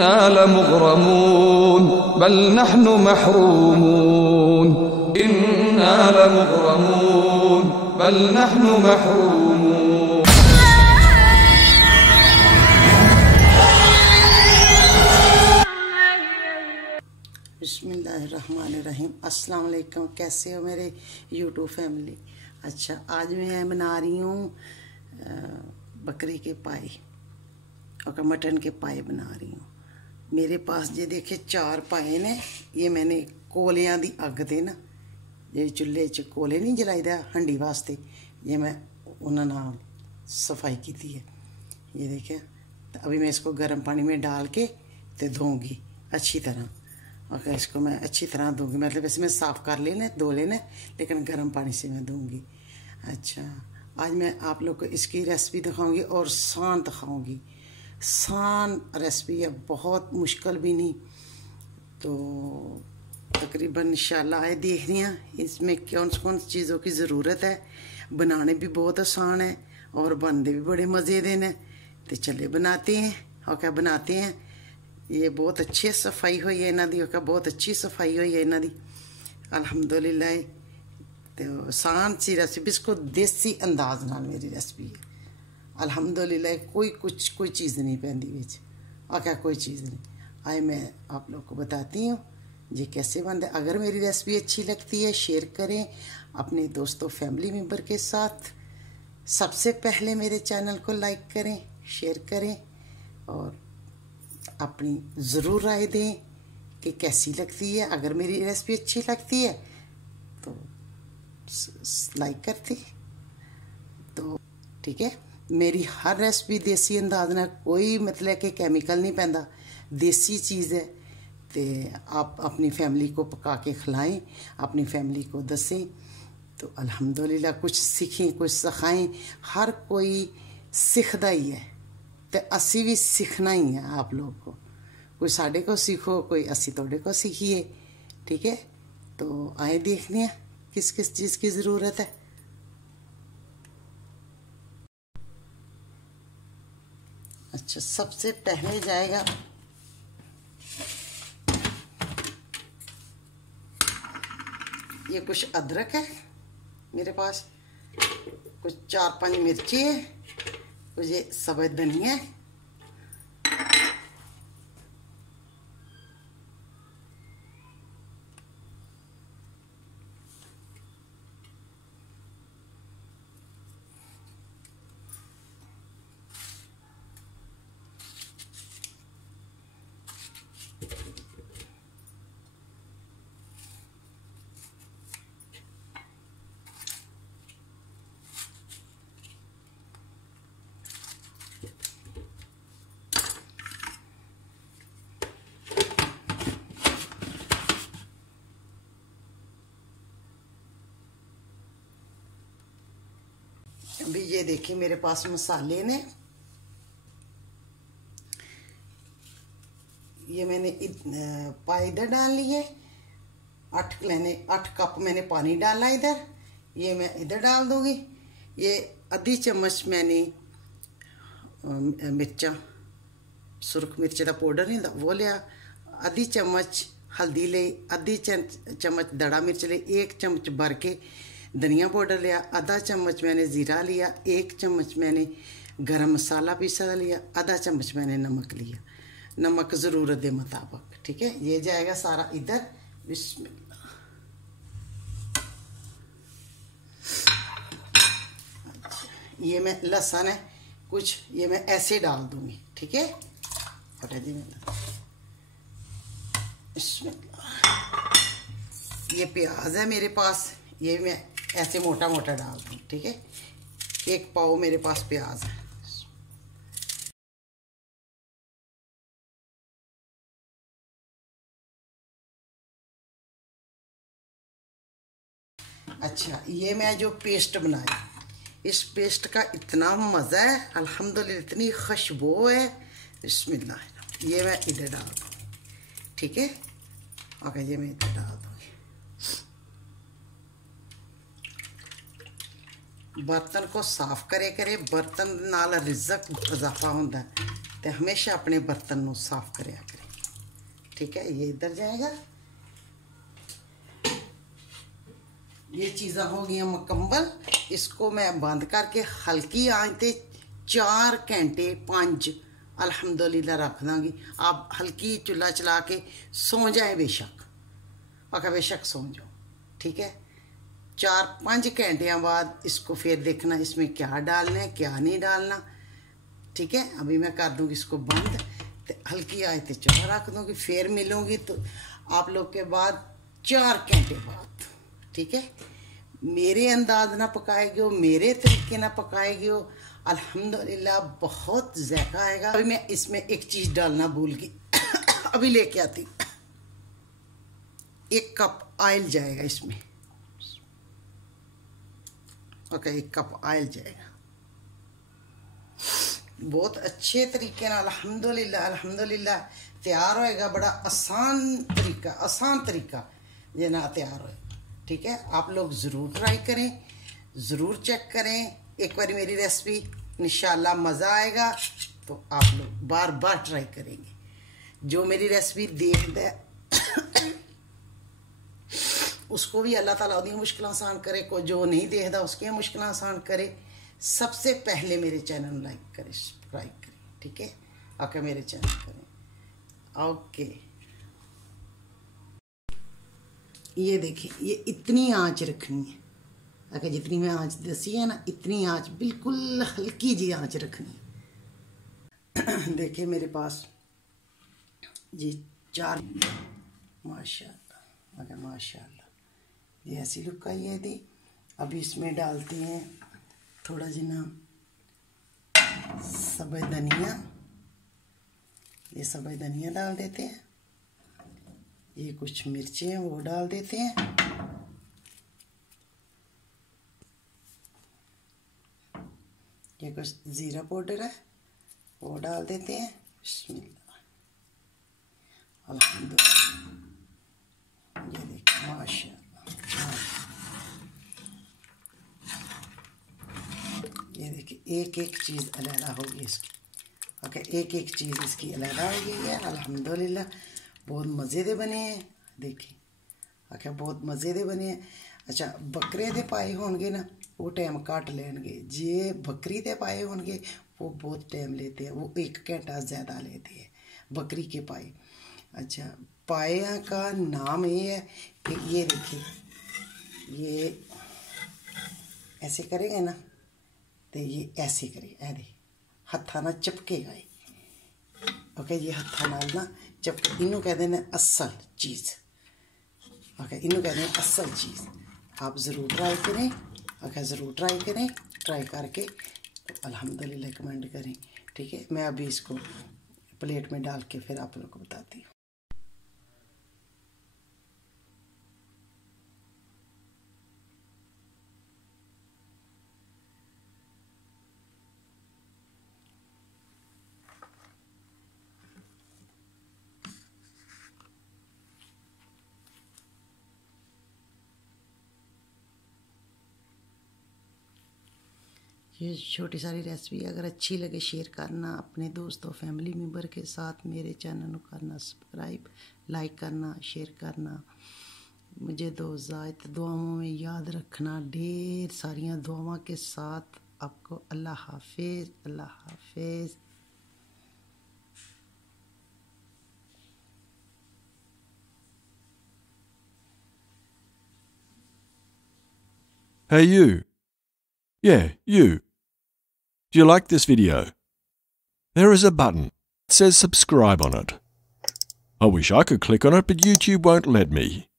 इन्ना लमुग़रमून बल नहनु महरूमून इन्ना लमुग़रमून बल नहनु महरूमून। बिस्मिल्लाहिर्रहमानिर्रहीम। अस्सलाम वालेकुम। कैसे हो मेरे यूट्यूब फैमिली। अच्छा, आज मैं बना रही हूँ बकरी के पाए और मटन के पाए बना रही हूँ। मेरे पास ये देखे 4 पाए ने। ये मैंने कोलियां दी अग ते ना जे चुल्हे च कोले नहीं जलाईदा हंडी वास्ते, ये मैं उन्होंने नाल सफाई की थी है। ये देखे, तो अभी मैं इसको गर्म पानी में डाल के तो धोऊंगी अच्छी तरह। और इसको मैं अच्छी तरह दूंगी, मतलब वैसे मैं साफ़ कर लेना धो लेना, लेकिन गर्म पानी से मैं दूंगी। अच्छा, आज मैं आप लोग को इसकी रेसिपी दिखाऊंगी और सान दिखाऊंगी। सान रेसिपी है, बहुत मुश्किल भी नहीं। तो तकरीबन इंशाल्लाह आए देख रही हैं इसमें कौन सी चीज़ों की ज़रूरत है। बनाने भी बहुत आसान है और बनते भी बड़े मज़े दे ने। तो चले बनाते हैं। और क्या बनाते हैं, ये बहुत अच्छी सफाई हुई है इन्हों की, बहुत अच्छी सफाई हुई है इन्हों की अल्हम्दुलिल्लाह। तो आसान सी रेसिपी, इसको देसी अंदाज नाल मेरी रेसिपी है अल्हम्दुलिल्लाह। कोई चीज़ नहीं पैंदी बिच, क्या कोई चीज़ नहीं। आए मैं आप लोग को बताती हूँ ये कैसे बनता है। अगर मेरी रेसिपी अच्छी लगती है शेयर करें अपने दोस्तों फैमिली मेम्बर के साथ। सबसे पहले मेरे चैनल को लाइक करें, शेयर करें और अपनी ज़रूर राय दें कि कैसी लगती है। अगर मेरी रेसिपी अच्छी लगती है तो लाइक करती, तो ठीक है। मेरी हर रेसिपी देसी अंदाज ना, कोई मतलब कि केमिकल नहीं पैंदा, देसी चीज़ है। तो आप अपनी फैमिली को पका के खिलाएं, अपनी फैमिली को दसें, तो अल्हम्दुलिल्लाह कुछ सीखें कुछ सिखाएं। हर कोई सीखता ही है, तो असी भी सीखना ही है आप लोग को। कोई साढ़े को सीखो, कोई असी तोड़े को सीखिए, ठीक है। तो आए देखने हैं किस किस चीज़ की ज़रूरत है। अच्छा, सबसे पहले जाएगा ये कुछ अदरक है मेरे पास, कुछ 4-5 मिर्ची है, कुछ ये सफ़ेद धनिया है, अभी ये देखिए मेरे पास मसाले ने। ये मैंने पाए इधर डाल लिए, 8 कप मैंने पानी डाला इधर। ये मैं इधर डाल दूंगी। ये आधी चम्मच मैंने मिर्चा, सुरख मिर्च का पाउडर नहीं था वो लिया। आधी चम्मच हल्दी ले, आधी चम्मच दड़ा मिर्च ले, 1 चम्मच भर के धनिया पाउडर लिया, आधा चम्मच मैंने ज़ीरा लिया, 1 चम्मच मैंने गरम मसाला पीसा लिया, आधा चम्मच मैंने नमक लिया। नमक ज़रूरत के मुताबिक, ठीक है। ये जाएगा सारा इधर। बिस्मिल्लाह। अच्छा, ये मैं लहसुन है कुछ, ये मैं ऐसे डाल दूंगी, ठीक है। ये प्याज है मेरे पास, ये मैं ऐसे मोटा मोटा डाल दूँ, ठीक है। 1 पाव मेरे पास प्याज है। अच्छा, ये मैं जो पेस्ट बनाया, इस पेस्ट का इतना मज़ा है अल्हम्दुलिल्लाह, इतनी खुशबू है। बिस्मिल्लाह। ये मैं इधर डाल दूँ, ठीक है। ओके, ये मैं इधर डाल दूँगी। बर्तन को साफ करे बर्तन नाल रिज़क इजाफा होता है। तो हमेशा अपने बर्तन को साफ करया करें। ठीक है, ये इधर जाएगा। ये चीज़ां हो गई मुकम्मल। इसको मैं बंद करके हल्की आंच पे 4 घंटे 5 अल्हम्दुलिल्लाह रख दांगी। आप हल्की चूल्हा चला के सो जाए बेशक, अगर बेशक सो जाओ। ठीक है, 4-5 घंटिया बाद इसको फिर देखना इसमें क्या डालना है क्या नहीं डालना। ठीक है, अभी मैं कर दूँगी इसको बंद, तो हल्की आंच पे चूल्हा रख दूँगी। फिर मिलूँगी तो आप लोग के बाद 4 घंटे बाद। ठीक है, मेरे अंदाज ना पकाएगी हो, मेरे तरीके ना पकाएगी हो, अल्हम्दुलिल्लाह बहुत ज़ायका आएगा। अभी मैं इसमें एक चीज़ डालना भूल गई अभी लेके आती। 1 कप ऑयल जाएगा इसमें। ओके, 1 कप ऑयल जाएगा। बहुत अच्छे तरीके ना अल्हम्दुलिल्लाह अल्हम्दुलिल्लाह तैयार होएगा। बड़ा आसान तरीका ये ना तैयार होएगा। ठीक है, आप लोग ज़रूर ट्राई करें, ज़रूर चेक करें एक बार मेरी रेसिपी, इंशाल्लाह मज़ा आएगा। तो आप लोग बार बार ट्राई करेंगे। जो मेरी रेसिपी देखता है उसको भी अल्लाह ताला दी मुश्किल आसान करे, को जो नहीं देखता उसकी मुश्किल आसान करे। सबसे पहले मेरे चैनल लाइक करें, सब्सक्राइब करें। ठीक है, आके मेरे चैनल करें। ओके, ये देखिए, ये इतनी आंच रखनी है। अगर जितनी मैं आंच दसी है ना, इतनी आंच, बिल्कुल हल्की जी आंच रखनी है। देखिए मेरे पास जी 4 माशाल्लाह, अगर माशाल्लाह ये ऐसी लुक आई है थी। अभी इसमें डालते हैं थोड़ा जिना सब्ज़ धनिया। ये सब्ज़ धनिया डाल देते हैं। ये कुछ मिर्चें हैं वो डाल देते हैं। ये कुछ ज़ीरा पाउडर है वो डाल देते हैं। बिस्मिल्लाह, अल्हम्दुलिल्लाह। ये देखिए माशाल्लाह, ये देखिए एक चीज़ अलग होगी इसकी। ओके, एक चीज़ इसकी अलग हो गई है। अल्हम्दुलिल्लाह बहुत मज़े दे बने हैं। देखिए, आखिर बहुत मज़े दे बने हैं। अच्छा, बकरे दे पाए होंगे ना वो टाइम घट लेंगे, जे बकरी दे पाए होंगे वो बहुत टाइम लेते हैं, वो 1 घंटा ज़्यादा लेते हैं बकरी के पाए। अच्छा, पाया का नाम ये है कि ये देखिए, ये ऐसे करेंगे ना तो ये ऐसे करेगा, ऐसे हत्था ना चपकेगा। ओके, ये हत्था नाल ना चपके, इनू कहते हैं असल चीज़। ओके, इनू कहते हैं असल चीज़। आप ज़रूर ट्राई करें। ओके, ज़रूर ट्राई करें। ट्राई करके तो अल्हम्दुलिल्लाह कमेंट करें। ठीक है, मैं अभी इसको प्लेट में डाल के फिर आप लोगों को बताती हूँ। ये छोटी सारी रेसिपी अगर अच्छी लगे शेयर करना अपने दोस्तों फैमिली मेम्बर के साथ। मेरे चैनल को करना सब्सक्राइब, लाइक करना, शेयर करना। मुझे दो ज़ायत दुआओं में याद रखना। ढेर सारियां दुआओं के साथ आपको अल्लाह हाफिज़, अल्लाह हाफिज़। Hey you. Yeah, you. Do you like this video? There is a button. It says subscribe on it. I wish I could click on it, but YouTube won't let me.